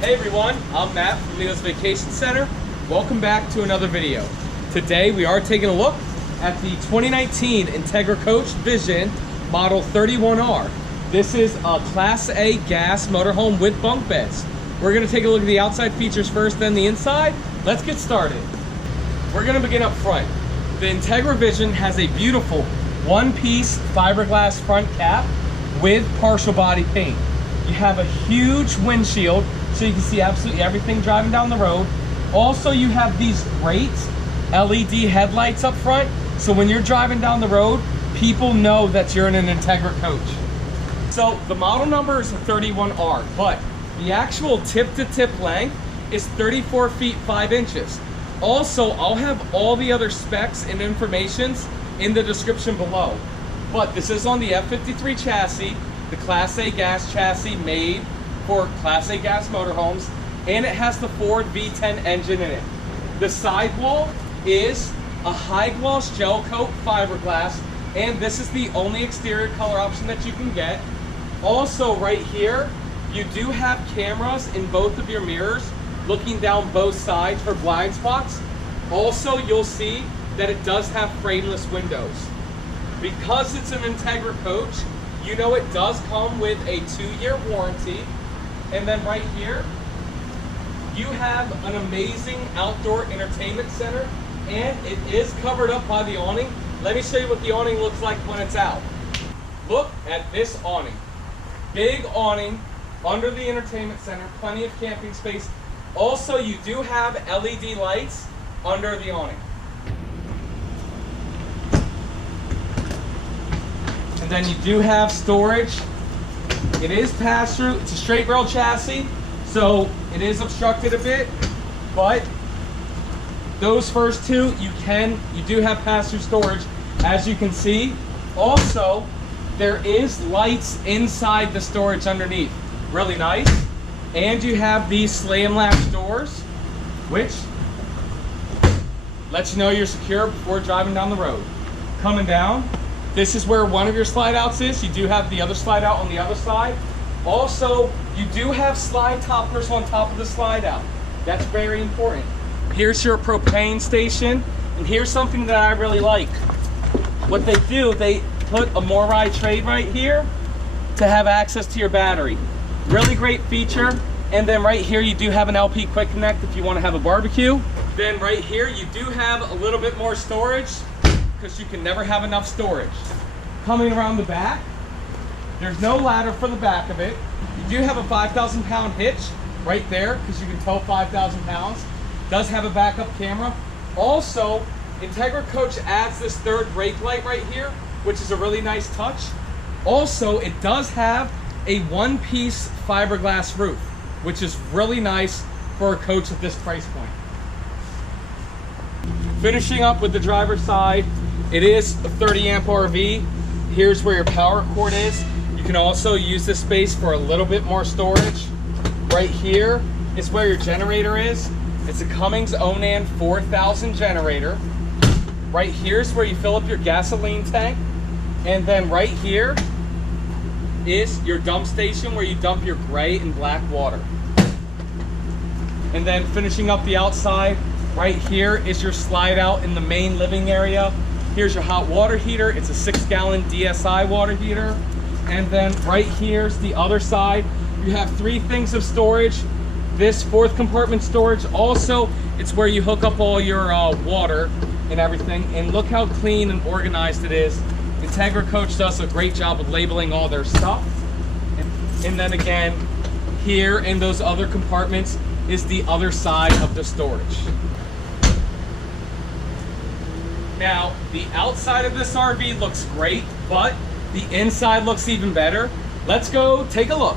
Hey everyone, I'm Matt from Leo's Vacation Center. Welcome back to another video. Today we are taking a look at the 2019 Entegra Coach Vision Model 31R. This is a Class A gas motorhome with bunk beds. We're going to take a look at the outside features first, then the inside. Let's get started. We're going to begin up front. The Entegra Vision has a beautiful one-piece fiberglass front cap with partial body paint. You have a huge windshield so you can see absolutely everything driving down the road. Also, you have these great LED headlights up front, so when you're driving down the road, people know that you're in an Entegra coach. So the model number is a 31R, but the actual tip-to-tip length is 34 feet 5 inches. Also, I'll have all the other specs and informations in the description below. But this is on the F53 chassis, the Class A gas chassis made for Class A gas motorhomes, and it has the Ford V10 engine in it. The sidewall is a high gloss gel coat fiberglass, and this is the only exterior color option that you can get. Also right here, you do have cameras in both of your mirrors looking down both sides for blind spots. Also, you'll see that it does have frameless windows. Because it's an Entegra coach, you know it does come with a 2-year warranty. And then right here, you have an amazing outdoor entertainment center, and it is covered up by the awning. Let me show you what the awning looks like when it's out. Look at this awning. Big awning under the entertainment center, plenty of camping space. Also, you do have LED lights under the awning. And then you do have storage. It is pass-through. It's a straight rail chassis, so it is obstructed a bit, but those first two, you do have pass-through storage, as you can see. Also, there is lights inside the storage underneath. Really nice. And you have these slam latch doors, which lets you know you're secure before driving down the road. Coming down, this is where one of your slide outs is. You do have the other slide out on the other side. Also, you do have slide toppers on top of the slide out. That's very important. Here's your propane station, and here's something that I really like. What they do, they put a Morai tray right here to have access to your battery. Really great feature. And then right here, you do have an LP quick connect if you want to have a barbecue. Then right here, you do have a little bit more storage, because you can never have enough storage. Coming around the back, there's no ladder for the back of it. You do have a 5,000 pound hitch right there, because you can tow 5,000 pounds. Does have a backup camera. Also, Entegra Coach adds this third brake light right here, which is a really nice touch. Also, it does have a one-piece fiberglass roof, which is really nice for a coach at this price point. Finishing up with the driver's side, it is a 30 amp RV. Here's where your power cord is. You can also use this space for a little bit more storage. Right here is where your generator is. It's a Cummins Onan 4000 generator. Right here is where you fill up your gasoline tank. And then right here is your dump station where you dump your gray and black water. And then finishing up the outside, right here is your slide out in the main living area. Here's your hot water heater. It's a 6-gallon DSI water heater. And then right here's the other side. You have 3 things of storage. This 4th compartment storage. Also, it's where you hook up all your water and everything. And look how clean and organized it is. Entegra Coach does a great job of labeling all their stuff. And then again, here in those other compartments is the other side of the storage. Now, the outside of this RV looks great, but the inside looks even better. Let's go take a look.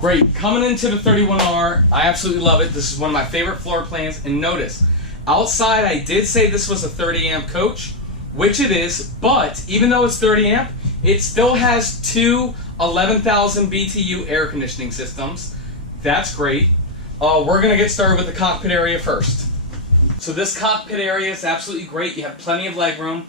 Great, coming into the 31R, I absolutely love it. This is one of my favorite floor plans, and notice, outside I did say this was a 30 amp coach, which it is, but even though it's 30 amp, it still has 2 11,000 BTU air conditioning systems. That's great. We're gonna get started with the cockpit area first. So this cockpit area is absolutely great. You have plenty of leg room.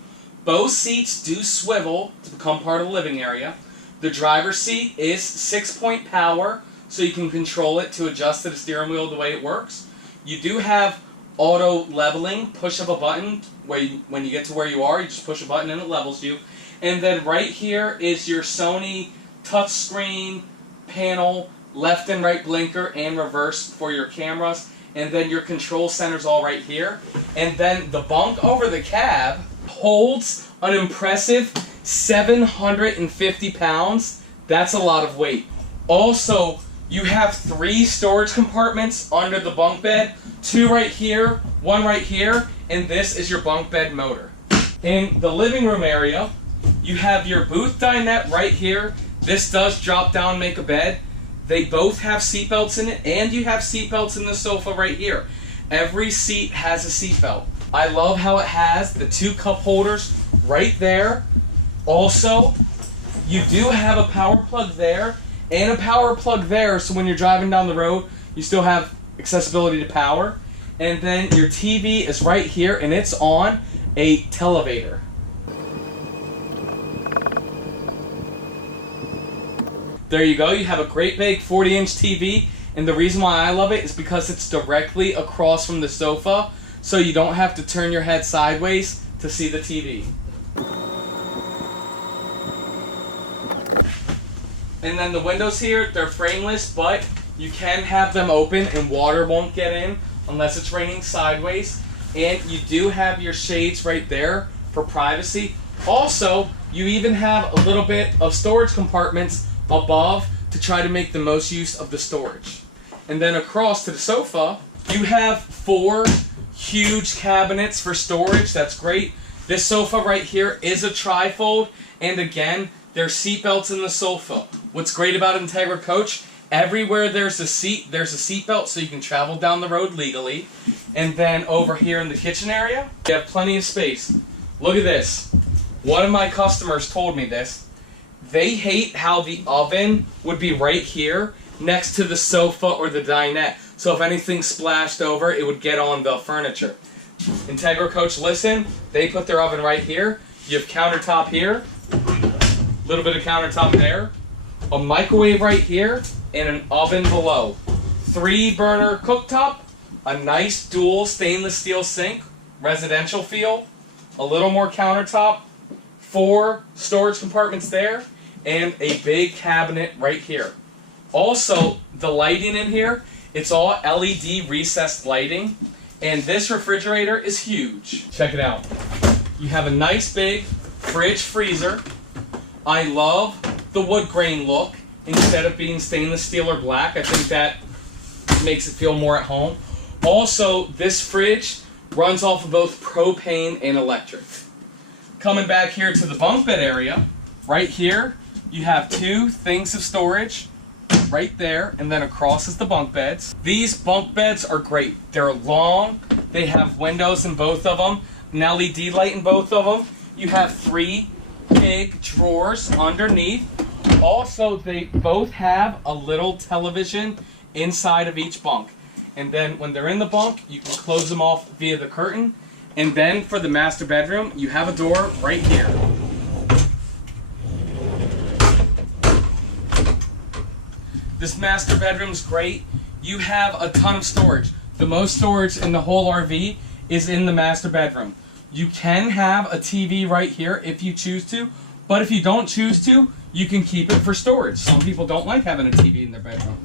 Both seats do swivel to become part of the living area. The driver's seat is 6-point power, so you can control it to adjust to the steering wheel the way it works. You do have auto leveling, push of a button, where when you get to where you are, you just push a button and it levels you. And then right here is your Sony touchscreen panel, left and right blinker and reverse for your cameras. And then your control center's all right here. And then the bunk over the cab holds an impressive 750 pounds. That's a lot of weight. Also, you have 3 storage compartments under the bunk bed. 2 right here, 1 right here, and this is your bunk bed motor. In the living room area, you have your booth dinette right here. This does drop down and make a bed. They both have seatbelts in it, and you have seatbelts in the sofa right here. Every seat has a seatbelt. I love how it has the 2 cup holders right there. Also, you do have a power plug there and a power plug there, so when you're driving down the road, you still have accessibility to power. And then your TV is right here, and it's on a televator. There you go. You have a great big 40-inch TV, and the reason why I love it is because it's directly across from the sofa, so you don't have to turn your head sideways to see the TV. And then the windows here, they're frameless, but you can have them open and water won't get in unless it's raining sideways. And you do have your shades right there for privacy. Also, you even have a little bit of storage compartments above to try to make the most use of the storage. And then across to the sofa, you have 4 huge cabinets for storage. That's great. This sofa right here is a trifold, and again, there's seatbelts in the sofa. What's great about Entegra Coach, everywhere there's a seat belt, so you can travel down the road legally. And then over here in the kitchen area, you have plenty of space. Look at this. One of my customers told me this. They hate how the oven would be right here next to the sofa or the dinette. So if anything splashed over, it would get on the furniture. Entegra Coach, listen, they put their oven right here. You have countertop here, a little bit of countertop there, a microwave right here, and an oven below. 3-burner cooktop, a nice dual stainless steel sink, residential feel, a little more countertop, 4 storage compartments there, and a big cabinet right here. Also, the lighting in here, it's all LED recessed lighting, and this refrigerator is huge. Check it out. You have a nice big fridge freezer. I love the wood grain look instead of being stainless steel or black. I think that makes it feel more at home. Also, this fridge runs off of both propane and electric. Coming back here to the bunk bed area, right here, you have 2 things of storage right there, and then across is the bunk beds. These bunk beds are great. They're long, they have windows in both of them, an LED light in both of them. You have 3 big drawers underneath. Also, they both have a little television inside of each bunk. And then when they're in the bunk, you can close them off via the curtain. And then for the master bedroom, you have a door right here. This master bedroom's great. You have a ton of storage. The most storage in the whole RV is in the master bedroom. You can have a TV right here if you choose to, but if you don't choose to, you can keep it for storage. Some people don't like having a TV in their bedroom.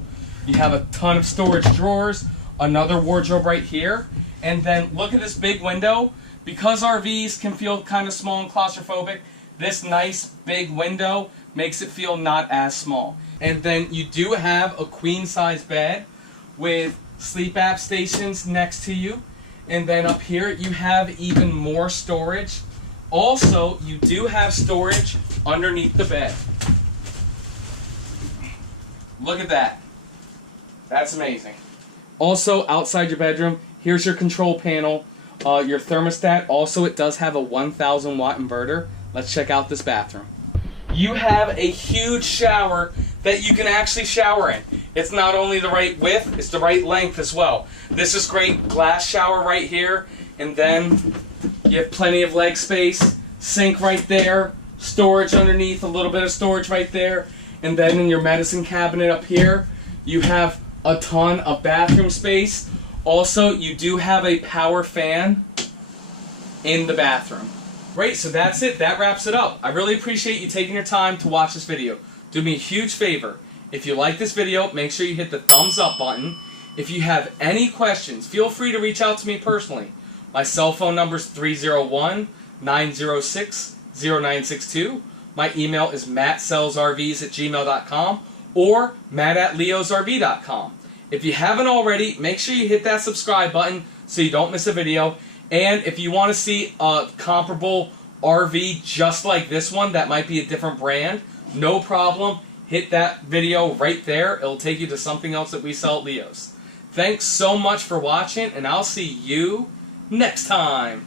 You have a ton of storage drawers, another wardrobe right here, and then look at this big window. Because RVs can feel kind of small and claustrophobic, this nice big window makes it feel not as small. And then you do have a queen size bed with sleep app stations next to you. And then up here you have even more storage. Also, you do have storage underneath the bed. Look at that. That's amazing. Also, outside your bedroom, here's your control panel, your thermostat. Also, it does have a 1,000 watt inverter. Let's check out this bathroom. You have a huge shower that you can actually shower in. It's not only the right width, it's the right length as well. This is great glass shower right here, and then you have plenty of leg space. sink right there, storage underneath, a little bit of storage right there, and then in your medicine cabinet up here, you have a ton of bathroom space. Also, you do have a power fan in the bathroom. Great, so that's it. That wraps it up. I really appreciate you taking your time to watch this video. Do me a huge favor. If you like this video, make sure you hit the thumbs up button. If you have any questions, feel free to reach out to me personally. My cell phone number is 301-906-0962. My email is mattsellsrvs@gmail.com or matt@leosrv.com. If you haven't already, make sure you hit that subscribe button so you don't miss a video. And if you want to see a comparable RV just like this one that might be a different brand, no problem. Hit that video right there. It'll take you to something else that we sell at Leo's. Thanks so much for watching, and I'll see you next time.